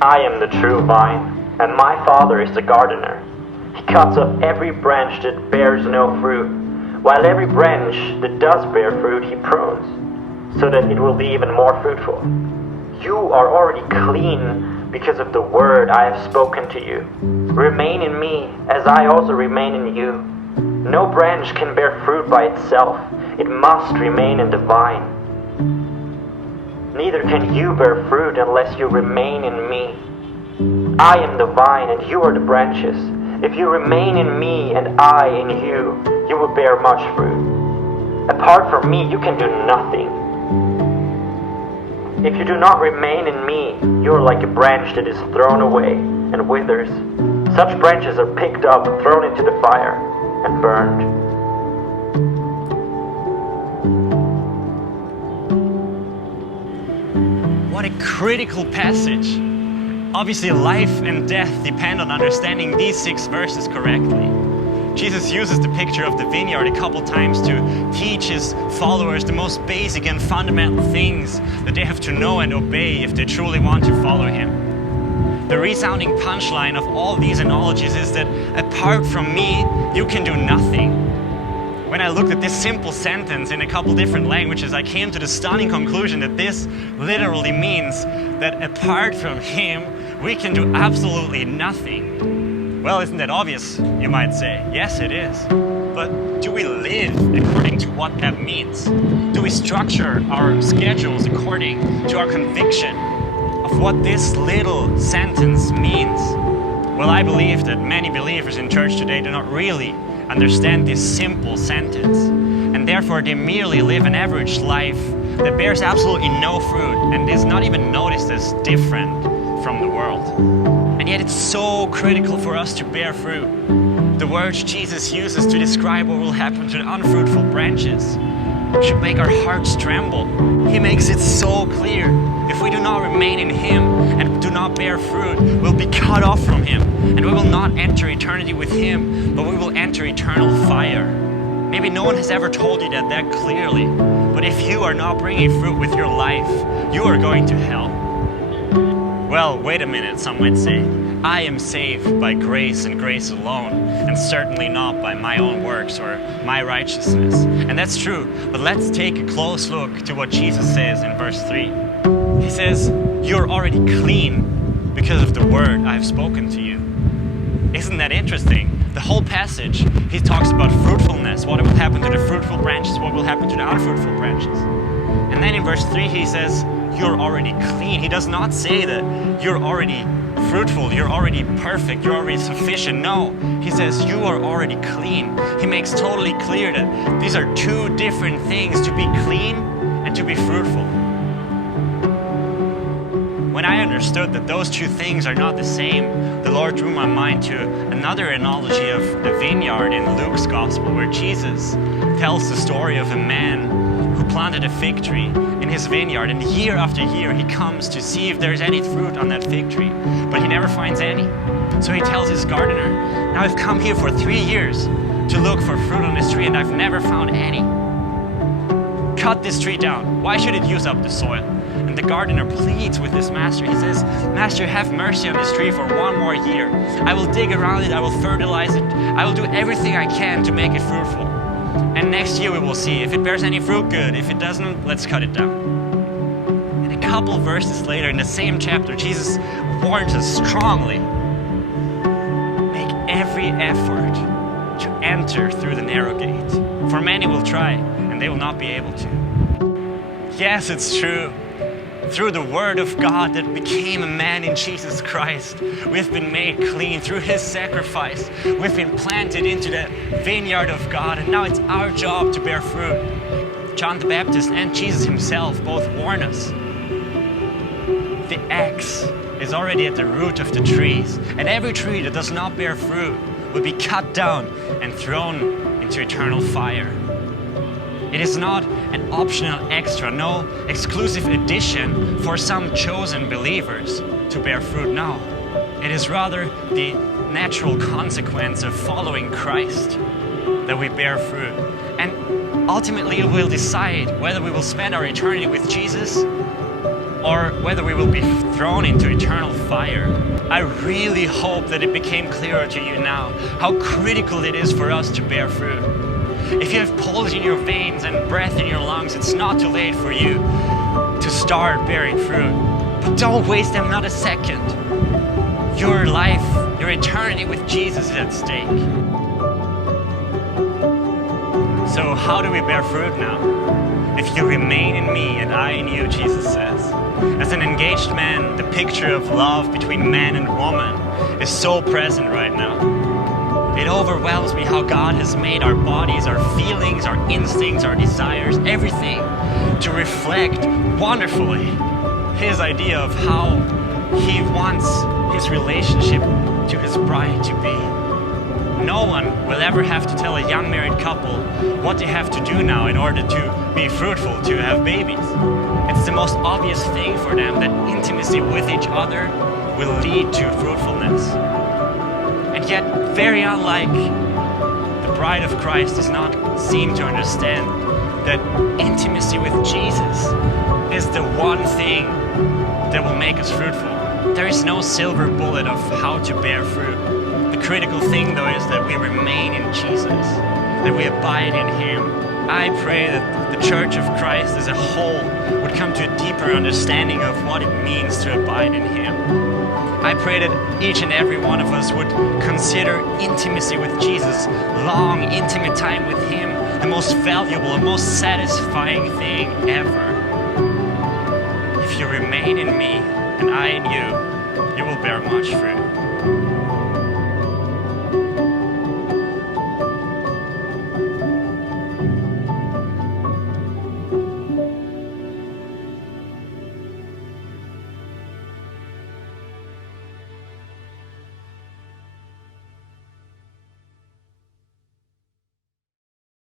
I am the true vine, and my Father is the gardener. He cuts off every branch that bears no fruit, while every branch that does bear fruit he prunes, so that it will be even more fruitful. You are already clean because of the word I have spoken to you. Remain in me, as I also remain in you. No branch can bear fruit by itself. It must remain in the vine. Neither can you bear fruit unless you remain in me. I am the vine and you are the branches. If you remain in me and I in you, you will bear much fruit. Apart from me, you can do nothing. If you do not remain in me, you are like a branch that is thrown away and withers. Such branches are picked up, thrown into the fire, and burned. What a critical passage. Obviously, life and death depend on understanding these 6 verses correctly. Jesus uses the picture of the vineyard a couple times to teach his followers the most basic and fundamental things that they have to know and obey if they truly want to follow him. The resounding punchline of all these analogies is that apart from me, you can do nothing. When I looked at this simple sentence in a couple different languages, I came to the stunning conclusion that this literally means that apart from him, we can do absolutely nothing. Well, isn't that obvious, you might say? Yes, it is. But do we live according to what that means? Do we structure our schedules according to our conviction of what this little sentence means? Well, I believe that many believers in church today do not really understand this simple sentence, and therefore they merely live an average life that bears absolutely no fruit and is not even noticed as different from the world. And yet it's so critical for us to bear fruit. The words Jesus uses to describe what will happen to the unfruitful branches should make our hearts tremble. He makes it so clear. If we do not remain in him and do not bear fruit, we'll be cut off from him, and we will not enter eternity with him, but we will enter eternal fire. Maybe no one has ever told you that clearly, but if you are not bringing fruit with your life, you are going to hell. Well, wait a minute, some might say. I am saved by grace and grace alone, and certainly not by my own works or my righteousness. And that's true, but let's take a close look to what Jesus says in verse 3. He says, "You're already clean because of the word I have spoken to you." Isn't that interesting? The whole passage, he talks about fruitfulness, what will happen to the fruitful branches, what will happen to the unfruitful branches. And then in verse 3 he says, "You're already clean." He does not say that you're already fruitful, you're already perfect, you're already sufficient. No, he says you are already clean. He makes totally clear that these are 2 different things, to be clean and to be fruitful. When I understood that those 2 things are not the same, the Lord drew my mind to another analogy of the vineyard in Luke's gospel, where Jesus tells the story of a man who planted a fig tree in his vineyard, and year after year he comes to see if there's any fruit on that fig tree, but he never finds any. So he tells his gardener, "Now I've come here for 3 years to look for fruit on this tree, and I've never found any. Cut this tree down. Why should it use up the soil?" And the gardener pleads with his master. He says, "Master, have mercy on this tree for 1 more year. I will dig around it, I will fertilize it, I will do everything I can to make it fruitful. And next year we will see. If it bears any fruit, good. If it doesn't, let's cut it down." And a couple verses later in the same chapter, Jesus warns us strongly. Make every effort to enter through the narrow gate. For many will try, and they will not be able to. Yes, it's true. Through the word of God that became a man in Jesus Christ, we've been made clean through his sacrifice. We've been planted into the vineyard of God, and now it's our job to bear fruit. John the Baptist and Jesus himself both warn us. The axe is already at the root of the trees, and every tree that does not bear fruit will be cut down and thrown into eternal fire. It is not an optional extra, no exclusive addition for some chosen believers to bear fruit. No, it is rather the natural consequence of following Christ. that we bear fruit. And ultimately, it will decide whether we will spend our eternity with Jesus or whether we will be thrown into eternal fire. I really hope that it became clearer to you now how critical it is for us to bear fruit. If you have pulse in your veins and breath in your lungs, it's not too late for you to start bearing fruit. But don't waste them not a second. Your life, your eternity with Jesus is at stake. So how do we bear fruit now? If you remain in me and I in you, Jesus says. As an engaged man, the picture of love between man and woman is so present right now. It overwhelms me how God has made our bodies, our feelings, our instincts, our desires, everything to reflect wonderfully His idea of how He wants His relationship to His bride to be. No one will ever have to tell a young married couple what they have to do now in order to be fruitful, to have babies. It's the most obvious thing for them that intimacy with each other will lead to fruitfulness. And yet, very unlike the bride of Christ does not seem to understand that intimacy with Jesus is the one thing that will make us fruitful. There is no silver bullet of how to bear fruit. The critical thing, though, is that we remain in Jesus, that we abide in Him. I pray that the Church of Christ as a whole would come to a deeper understanding of what it means to abide in Him. I pray that each and every one of us would consider intimacy with Jesus, long, intimate time with Him, the most valuable and most satisfying thing ever. If you remain in me and I in you, you will bear much fruit.